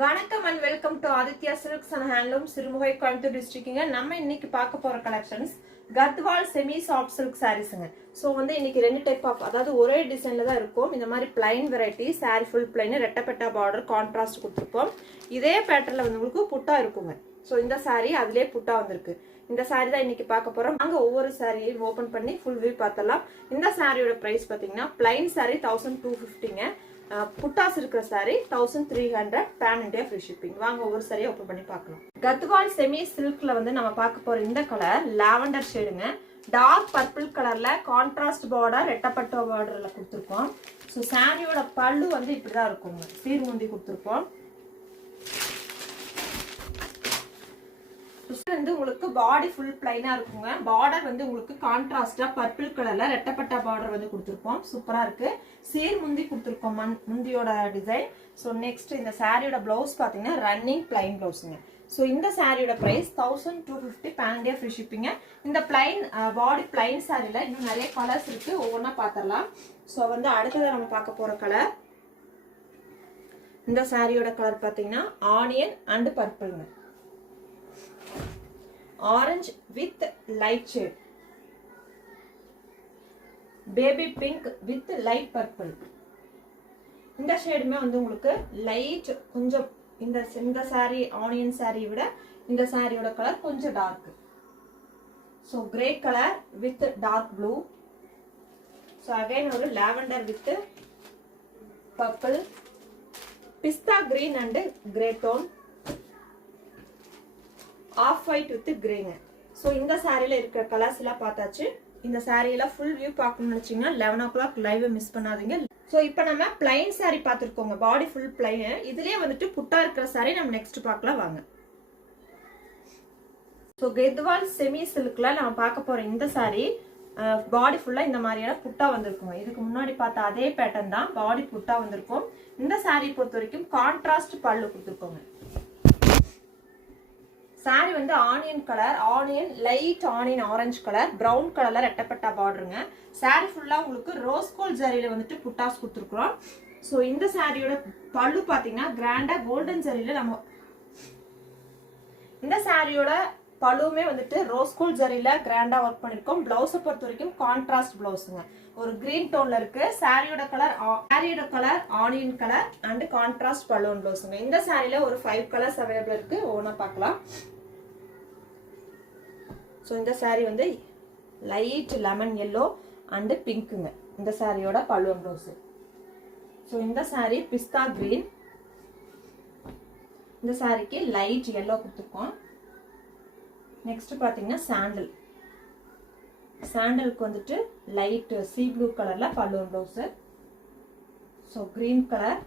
வணக்கம் and welcome to Aditya silks and handloom Sirumugai Coimbatore டிஸ்ட்ரிக்ட்ங்க. நம்ம இன்னைக்கு பார்க்க போற collections Gadwal semi soft silk சாரீஸ்ங்க. ஸோ இன்னைக்கு ரெண்டு டைப் ஆஃப், அதாவது ஒரே டிசைன்ல தான் இருக்கும். இந்த மாதிரி plain variety sari full plain ரெட்டப்பட்டா பார்டர் கான்ட்ராஸ்ட் கொடுத்துருப்போம். இதே பேட்டர்ல உங்களுக்கு புட்டா இருக்குங்க. ஸோ இந்த சாரீ அதுலேயே புட்டா வந்திருக்கு. இந்த சாரீ தான் இன்னைக்கு பார்க்க போறோம். நாங்க ஒவ்வொரு சாரியும் ஓபன் பண்ணி ஃபுல் வியூ பார்த்தலாம். இந்த சாரியோட பிரைஸ் பாத்தீங்கன்னா பிளைன் சாரி 1250ங்க. புட்டாஸ் இருக்கிற sari 1300 pan India free shipping. வாங்க ஒவ்வொரு சாரியை ஓபன் பண்ணி பார்க்கலாம். கத்வால் செமி சில்க்ல நம்ம பார்க்க போற இந்த கலர் லாவெண்டர் ஷேடுங்க. டார்க் பர்பிள் கலர்ல கான்ட்ராஸ்ட் பார்டர் ரெட்டப்பட்ட பார்டர்ல கொடுத்துருக்கோம். ஸோ சாரியோட பல்லு இப்படிதான் இருக்குங்க. சீர்முந்தி கொடுத்துருப்போம். உங்களுக்கு பாடி ஃபுல் பிளைனா இருக்குங்க. பார்டர் உங்களுக்கு கான்ட்ராஸ்டா பர்பிள் கலர்ல ரெட்டப்பட்ட பார்டர் கொடுத்துருப்போம். சூப்பரா இருக்கு. சீர் முந்தி கொடுத்துருக்கோம். முந்தியோட டிசைன். ஸோ நெக்ஸ்ட் இந்த சாரியோட பிளவுஸ் பாத்தீங்கன்னா ரன்னிங் பிளைன் பிளவுஸ்ங்க. ஸோ இந்த சாரியோட பிரைஸ் 1250 பேன் இண்டியா ஃப்ரீ ஷிப்பிங்க. இந்த பிளைன் பாடி பிளைன் சாரியில இன்னும் நிறைய கலர்ஸ் இருக்கு. ஒவ்வொன்றா பார்த்துடலாம். ஸோ அடுத்ததை நம்ம பார்க்க போற கலர், இந்த சாரியோட கலர் பாத்தீங்கன்னா ஆனியன் அண்ட் பர்பிள்ங்க. Orange with light shade, baby pink with light purple. இந்த ஷேடுமே உங்களுக்கு லைட் கொஞ்சம் இந்த சாரி ஆனியன் சாரி விட இந்த சாரியோட கலர் கொஞ்சம் dark. So grey colour with dark blue. So again ஒரு lavender with purple, pista green and grey tone, off white with கிரேங்க. ஸோ இந்த சாரியில இருக்கிற கலர்ஸ் எல்லாம் பார்த்தாச்சு. இந்த சாரியில ஃபுல் வியூ பார்க்கணும்னு நினைச்சீங்கன்னா 11 o'clock லைவ் மிஸ் பண்ணாதீங்க. ஸோ இப்போ நம்ம பிளைன் சாரி பார்த்துருக்கோங்க. Body full plain. இதுலயே புட்டா இருக்கிற சாரி நம்ம நெக்ஸ்ட் பார்க்கலாம் வாங்க. ஸோ கத்வால் செமி சில்க்ல நம்ம பார்க்க போற இந்த சாரி பாடி ஃபுல்லா இந்த மாதிரியான புட்டா வந்திருக்குங்க. இதுக்கு முன்னாடி பார்த்த அதே பேட்டர்ன் தான் பாடி புட்டா வந்திருக்கும். இந்த சாரி பொறுத்த வரைக்கும் கான்ட்ராஸ்ட் பல்லு கொடுத்துருக்கோங்க. Sari onion colour, onion light onion orange colour, brown கலர்ல ரெட்டப்பட்டா பார்டருங்க. சாரி ஃபுல்லா உங்களுக்கு ரோஸ் கோல்ட் ஜரியில புட்டாஸ் கொடுத்துருக்குறோம். ஸோ இந்த சாரியோட பல்லு பாத்தீங்கன்னா கிராண்டா கோல்டன் ஜரியில நம்ம இந்த சாரியோட பல்லுமே ரோஸ் கோல்ட் ஜரியில கிராண்டா ஒர்க் பண்ணிருக்கோம். பிளவுஸை பொறுத்த வரைக்கும் கான்ட்ராஸ்ட் பிளவுஸுங்க. ஒரு கிரீன் டோன்ல இருக்கு. சாரியோட colour onion colour and contrast பல்லுவன் பிளவுஸுங்க. இந்த சாரியில ஒரு 5 கலர்ஸ் அவைலபிள் இருக்கு. ஒவ்வொன்றா பார்க்கலாம். ஸோ இந்த sari light lemon yellow and பிங்க்குங்க. இந்த சாரியோட பல்லுவன் பிளவுஸ். ஸோ இந்த சாரி பிஸ்தா கிரீன். இந்த சாரிக்கு லைட் எல்லோ கொடுத்துருக்கோம். நெக்ஸ்ட் பாத்தீங்கன்னா சாண்டலுக்கு லைட் சீ ப்ளூ கலர்ல பல்லுவன் blouse. So green colour,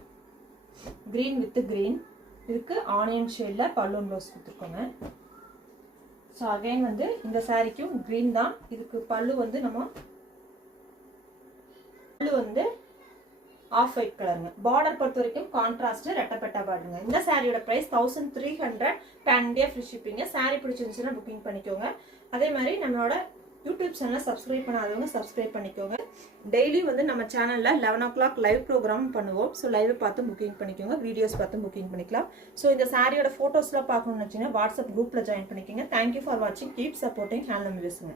green with green, இதுக்கு ஆனியன் ஷேட்ல பல்லுவன் பிளவுஸ் கொடுத்துருக்கோங்க. ஸோ அகைன் இந்த சாரிக்கும் கிரீன் தான். இதுக்கு பல்லு நம்ம பல்லு ஆஃப் ஒயிட் கலருங்க. பார்டர் பொறுத்த வரைக்கும் கான்ட்ராஸ்ட் ரெட்டப்பட்டா பார்டருங்க. இந்த சாரியோட பிரைஸ் 1300 பேன் இண்டியா ஃப்ரீ ஷிப்பிங்க. சாரி பிடிச்சிருந்துச்சுன்னா புக்கிங் பண்ணிக்கோங்க. அதே மாதிரி நம்மளோட யூடியூப் சேனலை சப்ஸ்கிரைப் பண்ணாதவங்க சப்ஸ்கிரைப் பண்ணிக்கோங்க. டெய்லி நம்ம சேனல்ல 11 o'clock லைவ் ப்ரோக்ராம் பண்ணுவோம். ஸோ லைவ் பார்த்து புக்கிங் பண்ணிக்கோங்க. வீடியோஸ் பார்த்து புக்கிங் பண்ணிக்கலாம். ஸோ இந்த சாரியோட போட்டோஸ்லாம் பார்க்கணும்னு வச்சுன்னா வாட்ஸ்அப் குரூப்ல ஜாயின் பண்ணிக்கோங்க. தேங்க்யூ ஃபார் வாட்சிங். Keep supporting handloom வியூஸ்ங்க.